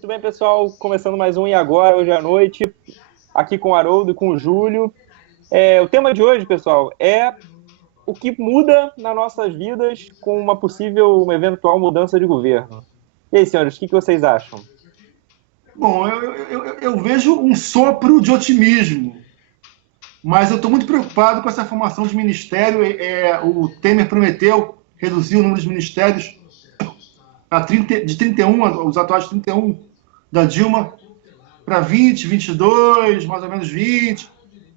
Tudo bem, pessoal? Começando mais um E Agora, hoje à noite, aqui com o Haroldo e com o Júlio. O tema de hoje, pessoal, é o que muda nas nossas vidas com uma eventual mudança de governo. E aí, senhores, o que vocês acham? Bom, eu vejo um sopro de otimismo, mas eu estou muito preocupado com essa formação de ministério. O Temer prometeu reduzir o número de ministérios de 31, os atuais 31 da Dilma, para 20, 22, mais ou menos 20.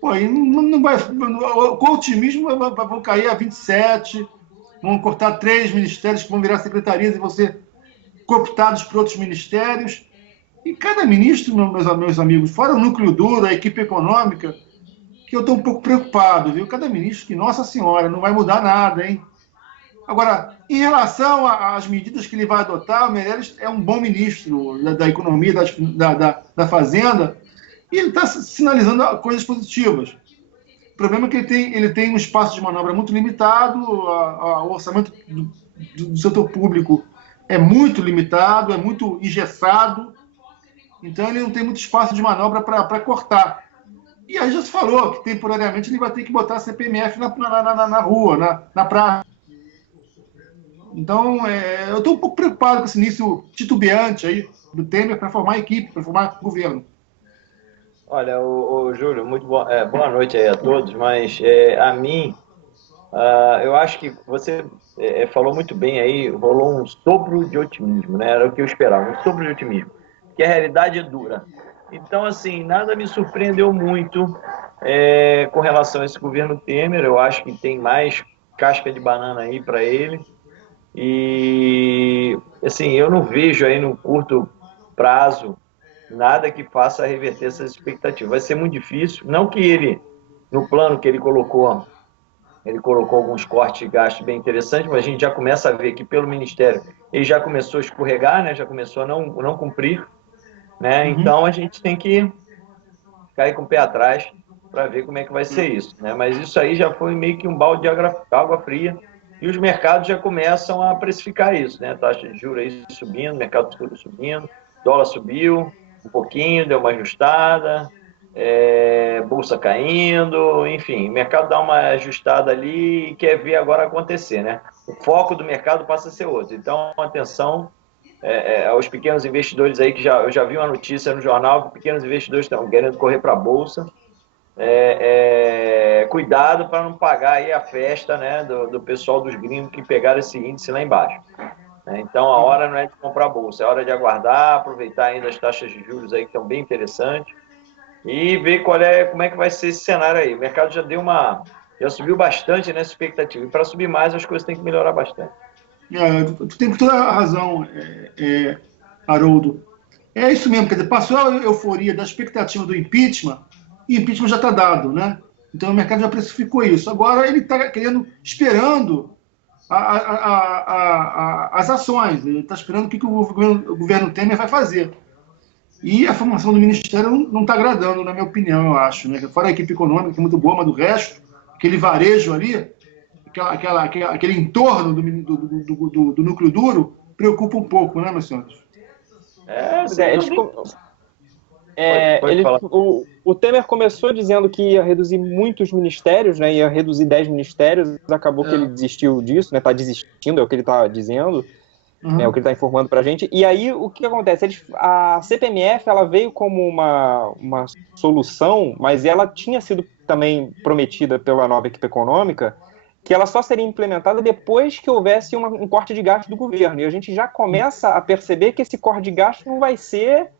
Pô, aí não vai, com otimismo vão cair a 27, vão cortar 3 ministérios que vão virar secretarias e vão ser cooptados por outros ministérios. E cada ministro, meus amigos, fora o núcleo duro, a equipe econômica, que eu estou um pouco preocupado, viu? Cada ministro que, nossa senhora, não vai mudar nada, hein? Agora, em relação às medidas que ele vai adotar, o Meirelles é um bom ministro da economia, da fazenda, e ele está sinalizando coisas positivas. O problema é que ele tem um espaço de manobra muito limitado, o orçamento do setor público é muito limitado, é muito engessado, então ele não tem muito espaço de manobra para cortar. E aí já se falou que temporariamente ele vai ter que botar a CPMF na rua, na praça. Então, eu estou um pouco preocupado com esse início titubeante aí do Temer para formar equipe, para formar governo. Olha, o Júlio, muito boa noite aí a todos, mas a mim, eu acho que você falou muito bem aí, rolou um sopro de otimismo, né? Era o que eu esperava, um sopro de otimismo, que a realidade é dura. Então, assim, nada me surpreendeu muito com relação a esse governo Temer. Eu acho que tem mais casca de banana aí para ele. E, assim, eu não vejo aí no curto prazo nada que faça reverter essas expectativas. Vai ser muito difícil. Não que ele, no plano que ele colocou alguns cortes de gastos bem interessantes, mas a gente já começa a ver que pelo Ministério ele já começou a escorregar, né? Já começou a não cumprir, né? Uhum. Então a gente tem que cair com o pé atrás para ver como é que vai ser isso, né? Mas isso aí já foi meio que um balde de água fria e os mercados já começam a precificar isso, né? Taxa de juros aí subindo, mercado de juros subindo, dólar subiu um pouquinho, deu uma ajustada, bolsa caindo, enfim, o mercado dá uma ajustada ali e quer ver agora acontecer, né? O foco do mercado passa a ser outro. Então, atenção aos pequenos investidores aí, que eu já vi uma notícia no jornal que pequenos investidores estão querendo correr para a bolsa. Cuidado para não pagar aí a festa, né, do pessoal dos gringos que pegaram esse índice lá embaixo. Então, a hora não é de comprar bolsa, é hora de aguardar, aproveitar ainda as taxas de juros aí que estão bem interessantes e ver como é que vai ser esse cenário aí. O mercado já subiu bastante nessa expectativa, e para subir mais as coisas têm que melhorar bastante. Tu tem toda a razão, Haroldo. É isso mesmo, quer dizer, passou a euforia da expectativa do impeachment, e o impeachment já está dado, né? Então o mercado já precificou isso. Agora ele está esperando as ações, ele está esperando o que o governo Temer vai fazer. E a formação do ministério não está agradando, na minha opinião, eu acho, né? Fora a equipe econômica, que é muito boa, mas do resto, aquele varejo ali, aquele entorno do núcleo duro, preocupa um pouco, né, meus senhores? O Temer começou dizendo que ia reduzir muitos ministérios, né? Ia reduzir 10 ministérios, acabou que ele desistiu disso, né? Está desistindo, é o que ele está dizendo, é o que ele está informando para a gente. E aí, o que acontece? A CPMF, ela veio como uma solução, mas ela tinha sido também prometida pela nova equipe econômica, que ela só seria implementada depois que houvesse um corte de gasto do governo. E a gente já começa a perceber que esse corte de gasto não vai ser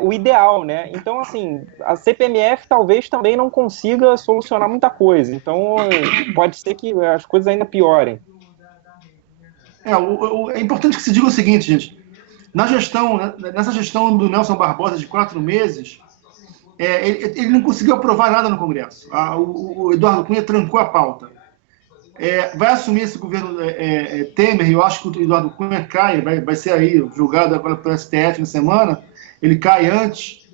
o ideal, né? Então, assim, a CPMF talvez também não consiga solucionar muita coisa. Então, pode ser que as coisas ainda piorem. É importante que se diga o seguinte, gente. Nessa gestão do Nelson Barbosa de 4 meses, ele não conseguiu aprovar nada no Congresso. O Eduardo Cunha trancou a pauta. Vai assumir esse governo Temer, e eu acho que o Eduardo Cunha cai, vai ser aí julgado agora pelo STF na semana, ele cai antes,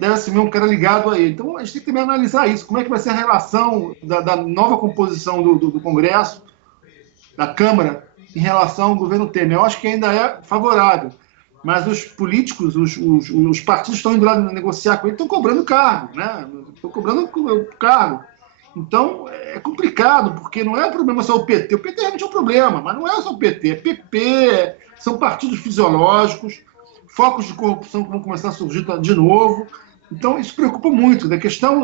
deve assumir um cara ligado a ele. Então a gente tem que também analisar isso, como é que vai ser a relação da nova composição do Congresso, da Câmara, em relação ao governo Temer. Eu acho que ainda é favorável, mas os políticos, os partidos estão indo lá negociar com ele, estão cobrando cargo, né? Estão cobrando cargo. Então, é complicado, porque não é um problema só o PT. O PT realmente é um problema, mas não é só o PT. É PP, são partidos fisiológicos, focos de corrupção que vão começar a surgir de novo. Então, isso preocupa muito. A questão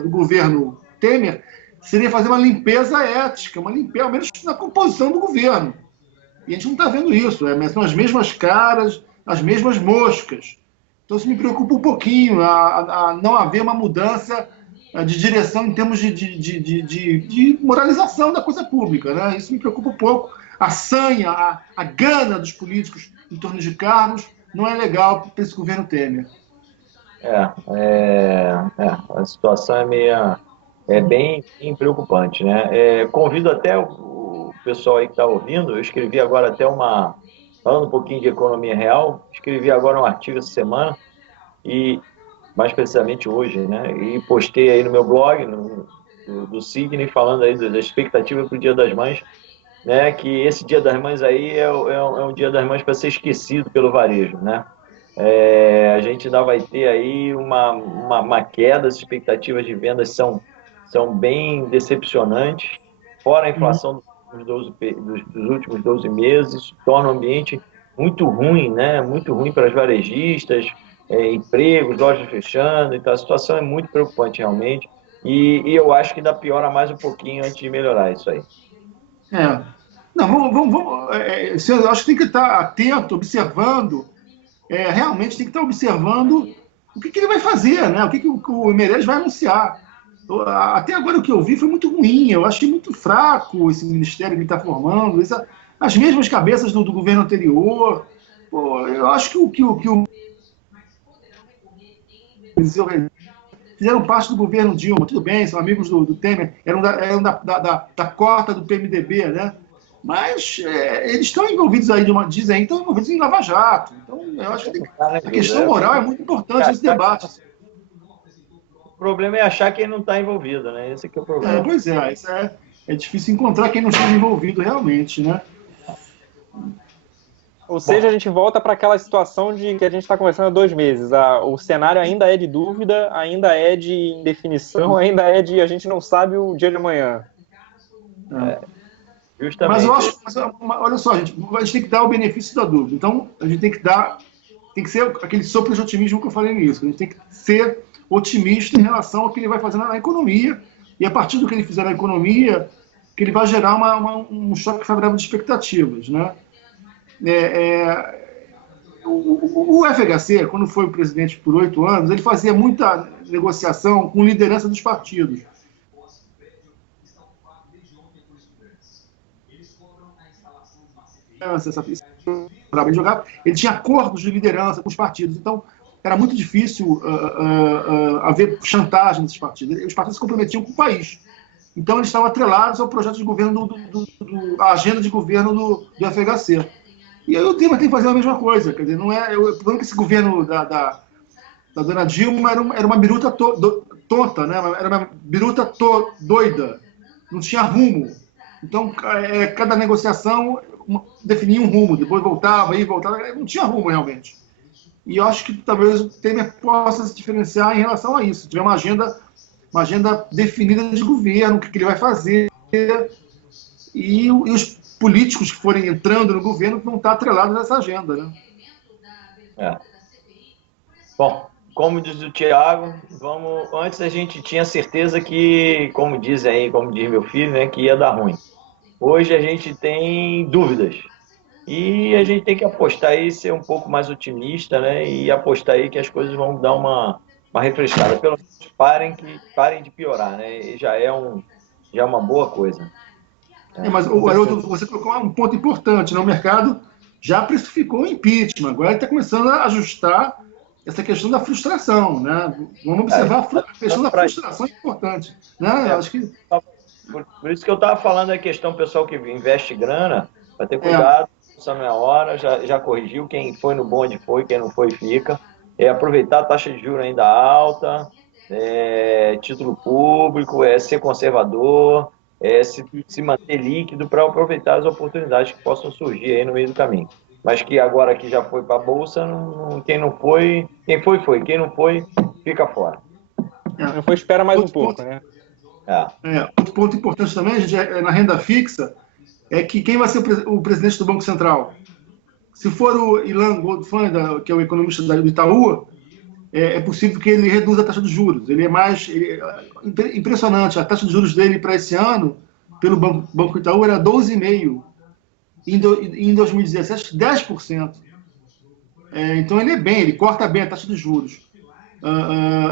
do governo Temer seria fazer uma limpeza ética, uma limpeza, ao menos na composição do governo. E a gente não está vendo isso. São as mesmas caras, as mesmas moscas. Então, isso me preocupa um pouquinho, a não haver uma mudança de direção em termos de moralização da coisa pública, né? Isso me preocupa um pouco. A sanha, a gana dos políticos em torno de cargos não é legal para esse governo Temer. A situação é bem preocupante, né? Convido até o pessoal aí que está ouvindo, eu escrevi agora até falando um pouquinho de economia real, escrevi agora um artigo essa semana, e mais precisamente hoje, né? E postei aí no meu blog, do Sidney, falando aí da expectativa para o Dia das Mães, né? Que esse Dia das Mães aí é um Dia das Mães para ser esquecido pelo varejo, né? A gente ainda vai ter aí uma queda, as expectativas de vendas são bem decepcionantes, fora a inflação dos últimos 12 meses, torna o ambiente muito ruim, né? Muito ruim para as varejistas, empregos, lojas fechando, então a situação é muito preocupante realmente, e eu acho que ainda piora mais um pouquinho antes de melhorar isso aí. Não, eu acho que tem que estar atento, observando, realmente tem que estar observando o que ele vai fazer, né? O que o Meirelles vai anunciar. Até agora o que eu vi foi muito ruim, eu achei muito fraco esse ministério que ele está formando, as mesmas cabeças do governo anterior. Eu acho que fizeram parte do governo Dilma, tudo bem, são amigos do Temer, eram da cota do PMDB, né? Mas eles estão envolvidos aí, estão envolvidos em Lava Jato. Então, eu acho que a questão moral é muito importante nesse debate. O problema é achar quem não está envolvido, né? Esse que é o problema. Pois é, isso é difícil encontrar quem não esteja envolvido realmente, né? Ou seja, a gente volta para aquela situação de que a gente está conversando há 2 meses. O cenário ainda é de dúvida, ainda é de indefinição, ainda é de a gente não sabe o dia de amanhã. Justamente. Mas eu acho, olha só, a gente tem que dar o benefício da dúvida. Então, a gente tem que ser aquele sopro de otimismo que eu falei nisso. A gente tem que ser otimista em relação ao que ele vai fazer na economia, e a partir do que ele fizer na economia, que ele vai gerar um choque favorável de expectativas, né? O FHC, quando foi o presidente por 8 anos, ele fazia muita negociação com liderança dos partidos. Ele tinha acordos de liderança com os partidos, então era muito difícil haver chantagem nesses partidos. Os partidos se comprometiam com o país. Então eles estavam atrelados ao projeto de governo, à agenda de governo do FHC. E aí o Temer tem que fazer a mesma coisa. Quer dizer, não é. O problema é que esse governo da dona Dilma era uma biruta tonta, né? Era uma biruta doida. Não tinha rumo. Então, cada negociação definia um rumo, depois voltava, não tinha rumo realmente. E eu acho que talvez o Temer possa se diferenciar em relação a isso. Se tiver uma agenda definida de governo, o que ele vai fazer, e os políticos que forem entrando no governo vão estar atrelados nessa agenda, né? Bom, como diz o Thiago, antes a gente tinha certeza que, como diz meu filho, né, que ia dar ruim. Hoje a gente tem dúvidas. E a gente tem que apostar aí, ser um pouco mais otimista, né? E apostar aí que as coisas vão dar uma refrescada. Pelo menos parem de piorar, né? E já é uma boa coisa. Mas, Haroldo, você colocou um ponto importante, né? O mercado já precificou o impeachment. Agora ele está começando a ajustar essa questão da frustração, né? Vamos observar a questão da frustração, é importante, né? Eu acho que... Por isso que eu estava falando a questão, pessoal que investe grana, vai ter cuidado, isso não é a hora, já corrigiu, quem foi no bonde foi, quem não foi fica. Aproveitar a taxa de juros ainda alta, título público, ser conservador, se manter líquido para aproveitar as oportunidades que possam surgir aí no meio do caminho. mas que agora que já foi para a Bolsa, quem não foi, quem foi, quem não foi, fica fora. Não foi, espera mais um pouco, né? Outro ponto importante também, gente, na renda fixa, é que quem vai ser o presidente do Banco Central? Se for o Ilan Goldfein, que é o economista do Itaú, é possível que ele reduza a taxa de juros. Ele é mais impressionante. A taxa de juros dele para esse ano, pelo Banco Itaú, era 12,5%. Em 2017, 10%. Então ele é bem, ele corta bem a taxa de juros.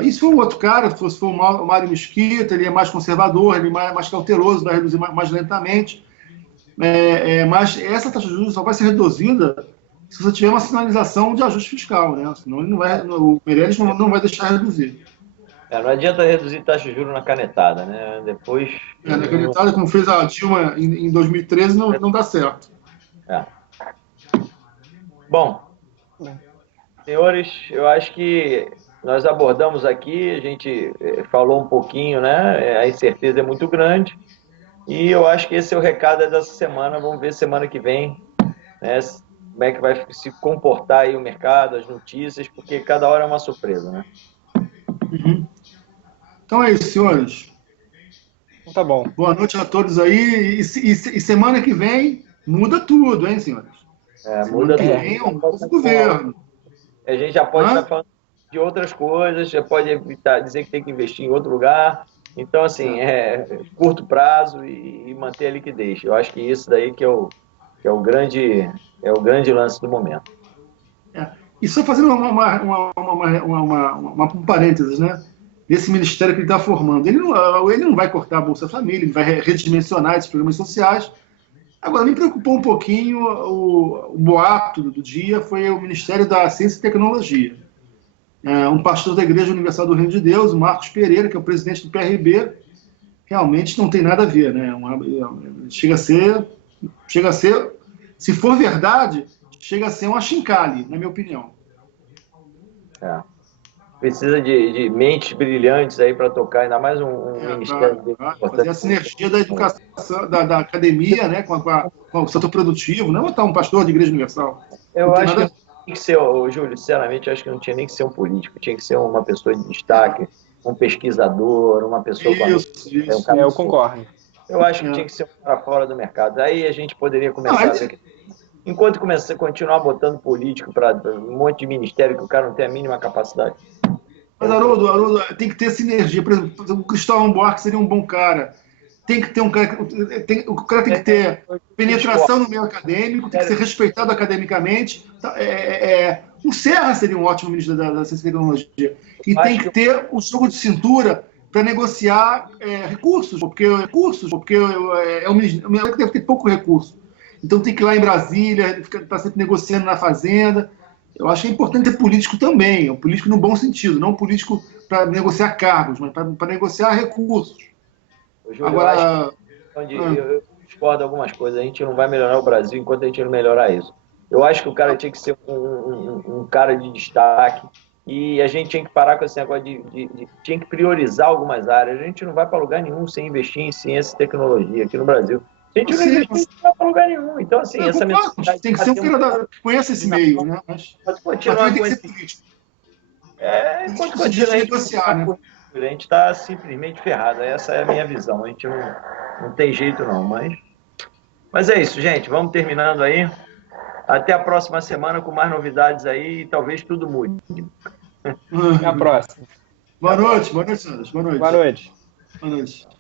E se for um outro cara, se for o Mário Mesquita, ele é mais conservador, ele é mais cauteloso, vai reduzir mais lentamente. Mas essa taxa de juros só vai ser reduzida se você tiver uma sinalização de ajuste fiscal, né? Senão o Meirelles não vai deixar reduzir. Não adianta reduzir taxa de juros na canetada, né? Depois... Na canetada, como fez a Dilma em 2013, não dá certo. Bom, senhores, eu acho que nós abordamos aqui, a gente falou um pouquinho, né? A incerteza é muito grande. E eu acho que esse é o recado dessa semana. Vamos ver semana que vem, né, como é que vai se comportar aí o mercado, as notícias, porque cada hora é uma surpresa, né? Uhum. Então é isso, senhores. Tá bom. Boa noite a todos aí. E semana que vem muda tudo, hein, senhores? Muda tudo. Vem um novo governo. A gente já pode estar falando de outras coisas, já pode evitar dizer que tem que investir em outro lugar. Então, assim, curto prazo e manter a liquidez. Eu acho que isso daí que é o grande lance do momento. E só fazendo um parênteses, né? Nesse ministério que ele está formando. Ele não vai cortar a Bolsa Família, ele vai redimensionar esses programas sociais. Agora, me preocupou um pouquinho o boato do dia, foi o Ministério da Ciência e Tecnologia. Um pastor da Igreja Universal do Reino de Deus, o Marcos Pereira, que é o presidente do PRB, realmente não tem nada a ver, né? Chega a ser, se for verdade, chega a ser um achincalhe, na minha opinião. Precisa de mentes brilhantes aí para tocar, ainda mais um ministério fazer a sinergia da educação, da academia, né, com o setor produtivo, não botar um pastor de Igreja Universal. Eu acho que tinha que ser, Júlio, sinceramente, eu acho que não tinha nem que ser um político, tinha que ser uma pessoa de destaque, um pesquisador, uma pessoa... Eu concordo. Eu acho que tinha que ser um cara fora do mercado. Aí a gente poderia começar a ver... Enquanto continuar botando político para um monte de ministério que o cara não tem a mínima capacidade. Mas, Haroldo, tem que ter sinergia. Por exemplo, o Cristóvão Buarque seria um bom cara. Tem que ter o cara tem que ter penetração no meio acadêmico, tem que ser respeitado academicamente. O Serra seria um ótimo ministro da Ciência e Tecnologia. E tem que ter o jogo de cintura para negociar recursos, porque o ministério deve ter pouco recurso. Então tem que ir lá em Brasília, estar sempre negociando na Fazenda. Eu acho que é importante ter político também, um político no bom sentido, não um político para negociar cargos, mas para negociar recursos. Júlio, agora, eu discordo de algumas coisas. A gente não vai melhorar o Brasil enquanto a gente não melhorar isso. Eu acho que o cara tinha que ser um cara de destaque e a gente tinha que parar com esse negócio tinha que priorizar algumas áreas. A gente não vai para lugar nenhum sem investir em ciência e tecnologia aqui no Brasil. A gente não investir não vai para lugar nenum. Então, assim, essa mentalidade... Tem que ser um cara que conhece esse meio, né? Mas continuar tem que ser político. Enquanto continuar a gente está simplesmente ferrado. Essa é a minha visão. A gente não tem jeito, não. Mas é isso, gente. Vamos terminando aí. Até a próxima semana com mais novidades aí e talvez tudo mude. Até a próxima. Boa noite, Sanders. Boa noite. Boa noite. Boa noite.